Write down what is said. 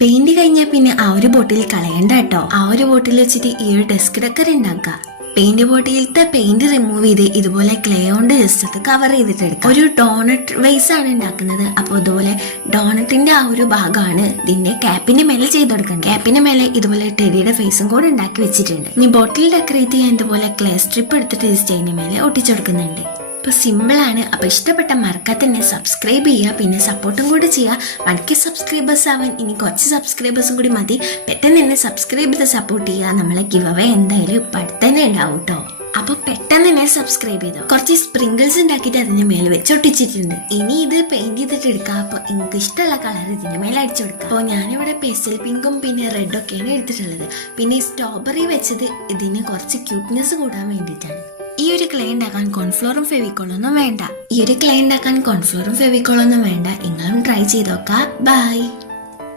Paint കഴിഞ്ഞാൽ പിന്നെ ആ ഒരു ബോട്ടിൽ കളയണ്ട കേട്ടോ. ആ ഒരു ബോട്ടിൽ വെച്ചിട്ട് ഈ ഒരു ഡെസ്ക് ഡെക്കർ ഉണ്ടാക്കാം. പെയിന്റ് ബോട്ടിലത്തെ പെയിന്റ് റിമൂവ് ചെയ്ത് ഇതുപോലെ ക്ലേ കൊണ്ട് ജസ്റ്റ് അത് കവർ ചെയ്തിട്ട് എടുക്കാം. ഒരു ഡോണറ്റ് വൈസ് ആണ് ഉണ്ടാക്കുന്നത്. അപ്പോൾ ഇതുപോലെ ഡോണറ്റിന്റെ ആ ഒരു ഭാഗമാണ് ഇതിന്റെ ക്യാപ്പിന്റെ മേലെ ചെയ്ത് കൊടുക്കുന്നത്. ക്യാപ്പിന്റെ മേലെ ഇതുപോലെ ടെഡിയുടെ ഫേസും കൂടെ ഉണ്ടാക്കി വെച്ചിട്ടുണ്ട്. ഇനി ബോട്ടിൽ ഡെക്കറേറ്റ് ചെയ്യാൻ ഇതുപോലെ ക്ലേ സ്ട്രിപ്പ് എടുത്തിട്ട് ജസ്റ്റ് അതിന്റെ മേലെ ഒട്ടിച്ചു കൊടുക്കുന്നുണ്ട്. അപ്പോൾ സിമ്പിളാണ്. അപ്പോൾ ഇഷ്ടപ്പെട്ട മറക്കാതെ തന്നെ സബ്സ്ക്രൈബ് ചെയ്യുക, പിന്നെ സപ്പോർട്ടും കൂടെ ചെയ്യുക. 1K സബ്സ്ക്രൈബേഴ്സ് ആവാൻ ഇനി കുറച്ച് സബ്സ്ക്രൈബേഴ്സും കൂടി മതി. പെട്ടെന്ന് തന്നെ സബ്സ്ക്രൈബ് ചെയ്ത് സപ്പോർട്ട് ചെയ്യുക. നമ്മളെ ഗിവ് അവേ എന്തായാലും ഇപ്പം അടുത്ത് തന്നെ ഉണ്ടാവും കേട്ടോ. അപ്പോൾ പെട്ടെന്ന് തന്നെ സബ്സ്ക്രൈബ് ചെയ്തോ. കുറച്ച് സ്പ്രിങ്കിൾസ് ഉണ്ടാക്കിയിട്ട് അതിന്റെ മേലെ വെച്ചൊട്ടിച്ചിട്ടുണ്ട്. ഇനി ഇത് പെയിന്റ് ചെയ്തിട്ട് എടുക്കാം. അപ്പോൾ നിങ്ങൾക്ക് ഇഷ്ടമുള്ള കളർ ഇതിന്റെ മേലെ അടിച്ചു കൊടുക്കാം. അപ്പോൾ ഞാനിവിടെ പേസ്റ്റൽ പിങ്കും പിന്നെ റെഡൊക്കെയാണ് എടുത്തിട്ടുള്ളത്. പിന്നെ സ്ട്രോബെറി വെച്ചത് ഇതിന് കുറച്ച് ക്യൂട്ട്നെസ് കൂടാൻ വേണ്ടിയിട്ടാണ്. ഈ ഒരു ക്ലേ ഉണ്ടാക്കാൻ കോൺഫ്ലോറും ഫെവിക്കോളൊന്നും വേണ്ട. നിങ്ങളും ട്രൈ ചെയ്ത് നോക്കാം. ബൈ.